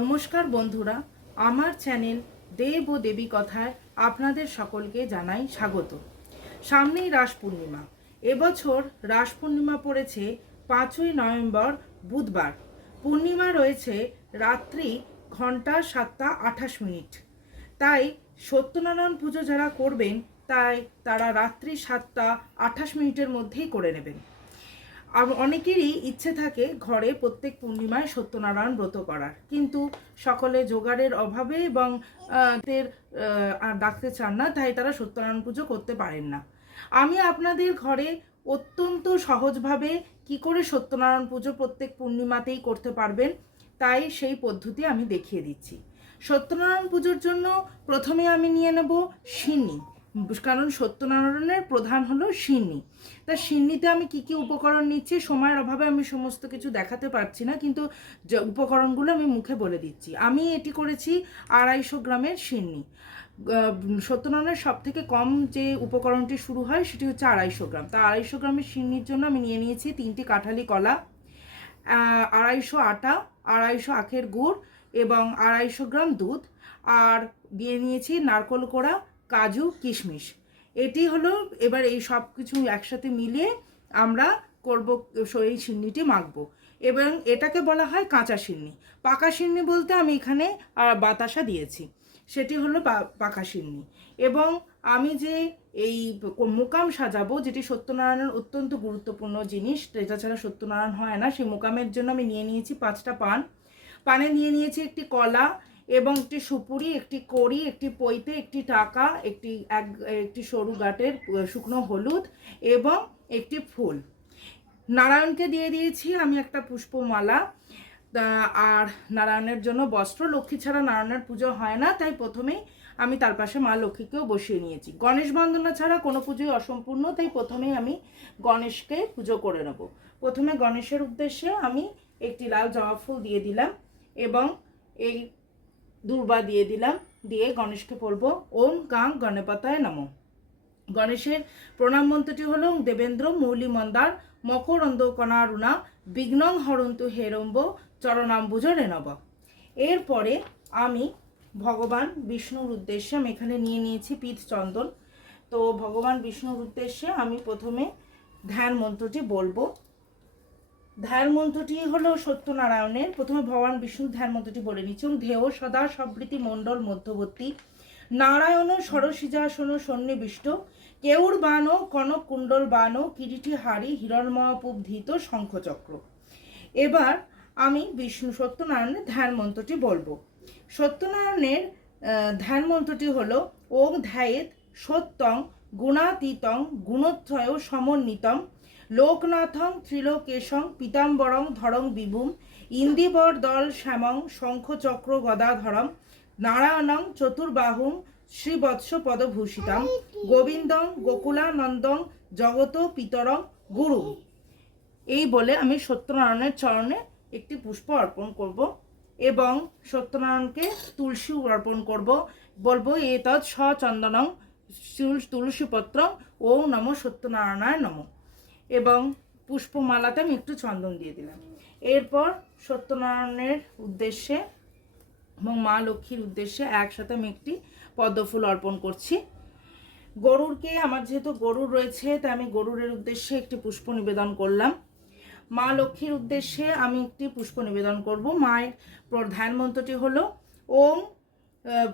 নমস্কার বন্ধুরা, আমার চ্যানেল দেব ও দেবী কথায় আপনাদের সকলকে জানাই স্বাগত। সামনেই রাস পূর্ণিমা। এবছর রাস পূর্ণিমা পড়েছে 5ই নভেম্বর বুধবার। পূর্ণিমা রয়েছে রাত্রি ঘন্টা 7টা 28 মিনিট। তাই সত্যনারায়ণ পুজো যারা করবেন তারা রাত্রি 7টা 28 মিনিটের মধ্যেই করে নেবেন। অনেকেরই ইচ্ছে থাকে ঘরে প্রত্যেক পূর্ণিমায় সত্যনারায়ণ ব্রত করার, কিন্তু সকলে জোগাড়ের অভাবে এবং ডাকতে চান না, তাই তারা সত্যনারায়ণ পুজো করতে পারেন না। আমি আপনাদের ঘরে অত্যন্ত সহজভাবে কি করে সত্যনারায়ণ পুজো প্রত্যেক পূর্ণিমাতেই করতে পারবেন তাই সেই পদ্ধতি আমি দেখিয়ে দিচ্ছি। সত্যনারায়ণ পুজোর জন্য প্রথমে আমি নিয়ে নেব সিন্নি, কারণ সত্যনারায়ণের প্রধান হলো সিন্নি। তা সিন্নিতে আমি কি কি উপকরণ নিচ্ছি, সময়ের অভাবে আমি সমস্ত কিছু দেখাতে পারছি না, কিন্তু যে উপকরণগুলো আমি মুখে বলে দিচ্ছি। আমি এটি করেছি 250 গ্রামের সিন্নি। সত্যনারায়ণের সব থেকে কম যে উপকরণটি শুরু হয় সেটি হচ্ছে 250 গ্রাম। তা 250 গ্রামের সিন্নির জন্য আমি নিয়ে নিয়েছি 3টি কাঁঠালি কলা, 250 আটা, 250 আখের গুড় এবং 250 গ্রাম দুধ, আর দিয়ে নিয়েছি নারকোল কোড়া, কাজু, কিশমিশ। এটি হলো, এবার এই সব কিছু একসাথে মিলিয়ে আমরা করব, এই সিন্নিটি মাখবো। এবং এটাকে বলা হয় কাঁচা সিন্নি। পাকা সিন্নি বলতে আমি এখানে বাতাসা দিয়েছি, সেটি হলো পাকা সিন্নি। এবং আমি যে এই মোকাম সাজাবো, যেটি সত্যনারায়ণের অত্যন্ত গুরুত্বপূর্ণ জিনিস, এটা ছাড়া সত্যনারায়ণ হয় না, সেই মোকামের জন্য আমি নিয়ে নিয়েছি 5টা পান। পানে নিয়ে নিয়েছি একটি কলা এবং একটি সুপুরি, একটি কড়ি, একটি পৈতে, একটি টাকা, একটি সরু গাঁটের শুকনো হলুদ এবং একটি ফুল। নারায়ণকে দিয়ে দিয়েছি আমি একটা পুষ্পমালা, আর নারায়ণের জন্য বস্ত্র। লক্ষ্মী ছাড়া নারায়ণের পুজো হয় না, তাই প্রথমেই আমি তার পাশে মা লক্ষ্মীকেও বসিয়ে নিয়েছি। গণেশ বন্দনা ছাড়া কোনো পুজোই অসম্পূর্ণ, তাই প্রথমেই আমি গণেশকে পুজো করে নেব। প্রথমে গণেশের উদ্দেশ্যে আমি একটি লাল জবা ফুল দিয়ে দিলাম এবং এই দুর্বা দিয়ে দিলাম, দিয়ে গণেশকে বলবো ওম গাং গণপতায় নমঃ। গণেশের প্রণাম মন্ত্রটি হলো দেবেন্দ্র মৌলি মন্দার মকরন্দ কণারুণা বিঘ্নং হরন্তু হেরম্ব চরণাম্বুজ রেণব। এরপরে আমি ভগবান বিষ্ণুর উদ্দেশ্যে আমি এখানে নিয়ে নিয়েছি পিত চন্দন। তো ভগবান বিষ্ণুর উদ্দেশ্যে আমি প্রথমে ধ্যান মন্ত্রটি বলবো। ধ্যান মন্ত্রটি হলো সত্যনারায়ণের। প্রথমে ভগবান বিষ্ণুর ধ্যান মন্ত্রটি বলে নিচ্ছি। ধেয় সদা সবৃতি মণ্ডল মধ্যবর্তী নারায়ণ সরসিজাসন সন্নিবিষ্ট কেউর বান কনক কুণ্ডল বান কিরিটি হারি হিরণময়পুব ধৃত শঙ্খচক্র। এবার আমি সত্যনারায়ণের ধ্যান মন্ত্রটি বলবো। সত্যনারায়ণের ধ্যান মন্ত্রটি হলো ওং ধ্যায়েত সত্যং গুণাতীতং গুণত্রয় সমন্বিতম লোকনাথং ত্রিলোকেশং পীতাম্বরং ধরং বিভুম ইন্দিবর দল শ্যামং শঙ্খচক্র গদাধরম নারায়ণং চতুর্বাহুম শ্রীবৎস পদভূষিতাম গোবিন্দং গোকুলানন্দং জগত পিতরং গুরু। এই বলে আমি সত্যনারায়ণের চরণে একটি পুষ্প অর্পণ করব এবং সত্যনারায়ণকে তুলসী অর্পণ করব। বলবো এতৎ সচন্দনং তুলসীপত্রং ওম নমঃ সত্যনারায়ণায় নমঃ, এবং পুষ্পমালাতে আমি একটু চন্দন দিয়ে দিলাম। এরপর সত্যনারায়ণের উদ্দেশ্যে এবং মা লক্ষ্মীর উদ্দেশ্যে একসাথে আমি একটি পদ্মফুল অর্পণ করছি। গরুরকে, আমার যেহেতু গরুর রয়েছে তাই আমি গরুরের উদ্দেশ্যে একটি পুষ্প নিবেদন করলাম। মা লক্ষ্মীর উদ্দেশ্যে আমি একটি পুষ্প নিবেদন করব। মায়ের ধ্যান মন্ত্রটি হলো ওম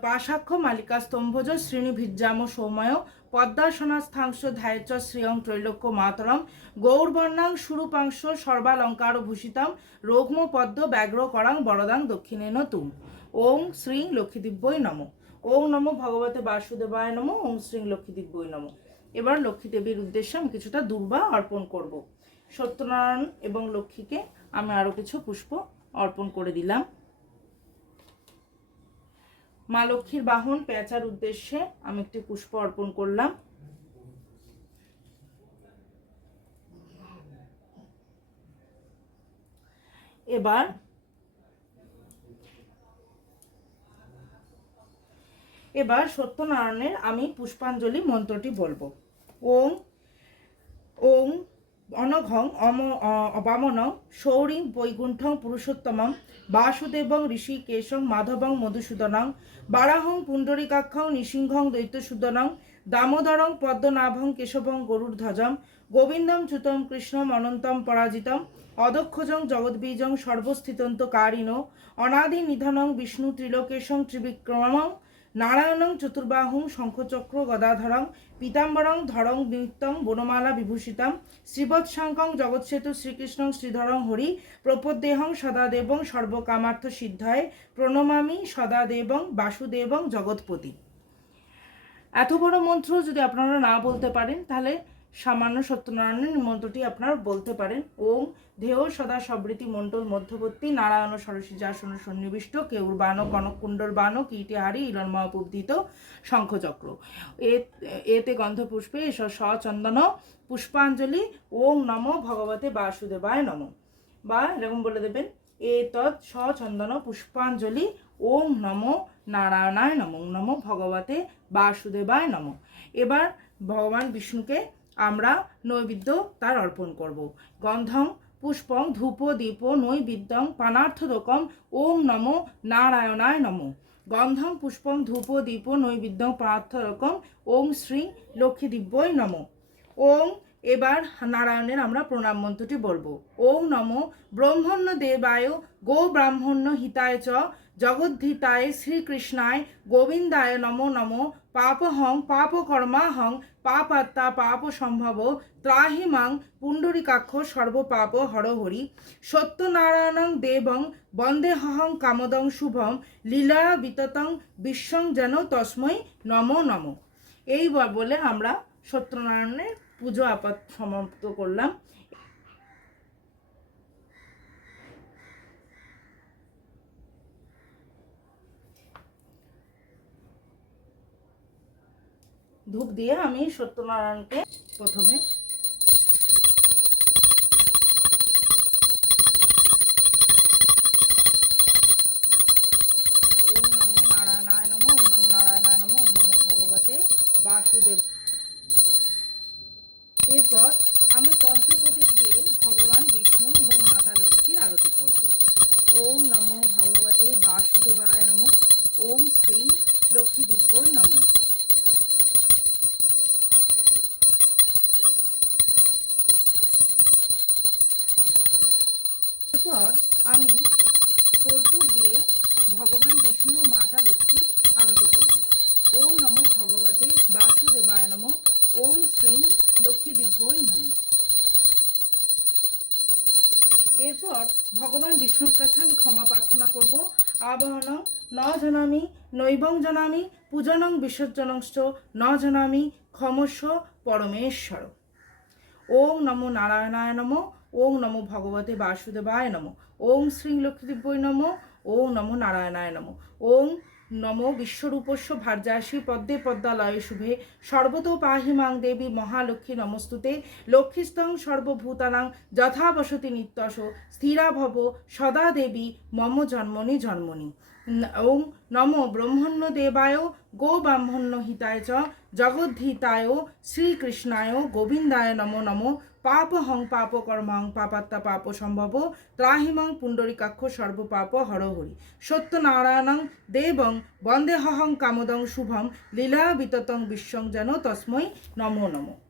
পাশাক্ষ মালিকা স্তম্ভজ শ্রীণীভিজ্জাম সৌময় পদ্মাসনাস্থাংশ ধ্যায়চ শ্রিয়ং ত্রৈলোক্য মাতরম গৌরবর্ণাং সুরূপাংশ সর্বালঙ্কার ভূষিতাম রোগ্ম পদ্ম ব্যাঘ্র করাং বরদাং দক্ষিণেন তুম। ওম শ্রী লক্ষ্মীদিব্যই নমঃ। ওম নমো ভগবতে বাসুদেবায় নমঃ। ওম শ্রী লক্ষ্মীদিব্যই নমঃ। এবার লক্ষ্মী দেবীর উদ্দেশ্যে আমি কিছুটা দুর্বা অর্পণ করব। সত্যনারায়ণ এবং লক্ষ্মীকে আমি আরও কিছু পুষ্প অর্পণ করে দিলাম। মা লক্ষ্মীর বাহন পেঁচার উদ্দেশ্যে আমি একটি পুষ্প অর্পণ করলাম। এবার সত্যনারায়ণের আমি পুষ্পাঞ্জলি মন্ত্রটি বলবো। ওম অনঘং বামনং সৌরী বৈকুণ্ঠং পুরুষোত্তমম বাসুদেবং ঋষিকেশং মাধবং মধুসূদনং বারাহং পুণ্ডরীকাক্ষং নৃসিংহং দৈত্যসূদনং দামোদরং পদ্মনাভং কেশবং গরুড়ধ্বজম গোবিন্দম চ্যুতম কৃষ্ণম অনন্তম পরাজিতম অদক্ষজং জগদ্বীজং সর্বস্থিতন্তকারিণো অনাদি নিধনং বিষ্ণু ত্রিলোকেশং ত্রিবিক্রমং নারায়ণং চতুর্বাহুং শঙ্খচক্র গদাধরং পীতাম্বরং ধরং নিত্যং বনমালা বিভূষিতম শ্রীবৎসাঙ্কং জগৎসেতু শ্রীকৃষ্ণং শ্রীধরং হরি প্রপদ্দেহং সদাদেবং সর্বকামার্থ সিদ্ধায় প্রণমামি সদাদেবং বাসুদেবং জগৎপতি। এত বড় মন্ত্র যদি আপনারা না বলতে পারেন তাহলে সামান্য সত্যনারায়ণের মন্ত্রটি আপনারা বলতে পারেন। ওম ধেয় সদা সবৃতি মণ্ডল মধ্যবর্তী নারায়ণ সরসিজাসন সন্নিবিষ্ট কেউরবাণ কনককুণ্ডলবাণ কীর্তিহারি ইলন্ময়পুব্ধিত শঙ্খচক্র এতে গন্ধপুষ্পে সচন্দন পুষ্পাঞ্জলি ওম নমো ভগবতে বাসুদেবায় নমঃ, বা এরকম বলে দেবেন এতৎ সচন্দন পুষ্পাঞ্জলি ওম নমো নারায়ণায় নমঃ নমো ভগবতে বাসুদেবায় নমঃ। এবার ভগবান বিষ্ণুকে আমরা নৈবেদ্য তার অর্পণ করব। গন্ধং পুষ্পং ধূপ দীপ নৈবেদ্যং পানার্থদকম ওম নমো নারায়ণায় নমঃ। গন্ধং পুষ্পং ধূপ দীপ নৈবেদ্যং পানার্থদকম ওম শ্রী লক্ষ্মী দিব্যই নমঃ। ওম এবার নারায়ণের আমরা প্রণাম মন্ত্রটি বলবো। ওম নমো ব্রহ্মণ্য দেবায় গো ব্রাহ্মণ্য হিতায় চ জগদ্ধিতায় শ্রীকৃষ্ণায় গোবিন্দায় নমো নমো পাপহং পাপকর্মাহং পাপাত্তা পাপ সম্ভব ত্রাহি মাং পুণ্ডরীকাক্ষ সর্বপাপ হরহরি সত্যনারায়ণং দেবং বন্দেহং কামদং শুভম লীলা বিততং বিশ্বং যেন তস্মৈ নমো নমঃ। এই বলে আমরা সত্যনারায়ণের পুজো সমাপ্ত করলাম। ধূপ দিয়ে আমি সত্যনারায়ণকে প্রথমে ওম নমো নারায়ণায় নমঃ ওম নমো নারায়ণায় নমঃ ওম নমো ভগবতে বাসুদেব। এরপর আমি পঞ্চপ্রদীপ দিয়ে ভগবান বিষ্ণু এবং মাতা লক্ষ্মীর আরতি করব। ওম নমো ভগবতে বাসুদেবায় নমঃ ওম শ্রী লক্ষ্মী দিব্যই নমঃ। এরপর আমি কর্পূর দিয়ে ভগবান বিষ্ণু ও মাতা লক্ষ্মীর আরতি করব। ওম নমো ভগবতে বাসুদেবায় নমঃ ওম শ্রী লক্ষ্মী দিব্যই নমঃ। এরপর ভগবান বিষ্ণুর কাছে আমি ক্ষমা প্রার্থনা করব। আবাহনং ন জানামি নৈবং জানামি পূজনং বিসর্জনংশ্চ ন জানামি ক্ষমস্ব পরমেশ্বর। ওম নমো নারায়ণায় নমঃ ওম নমো ভগবতে বাসুদেবায় নমঃ ওম শ্রী লক্ষ্মীদিব্যই নমঃ ওম নমো নারায়ণায় নমঃ ওম নমো বিশ্বরূপস্য ভার্যাসী পদ্মে পদ্মালয়ে শুভে সর্বতো পাহি মাং দেবী মহালক্ষ্মী নমস্তুতে লক্ষ্মীস্তং সর্বভূতানাং যথা বসতি নিত্যস স্থিরা ভব সদা দেবী মম জন্মনি জন্মনি। ওম নমো ব্রহ্মণ্য দেবায় গো ব্রাহ্মণ্য হিতায় চ জগদ্ধিতায় শ্রীকৃষ্ণায় গোবিন্দায় নমো নমো পাপহং পাপকর্মং পাপাত্তা পাপ সম্ভব ত্রাহিমং পুণ্ডরীকাক্ষ সর্বপাপ হরহরি সত্যনারায়ণং দেবং বন্দেহং কামদং শুভম লীলা বিততং বিশ্বং যেন তস্মৈ নমো নমঃ।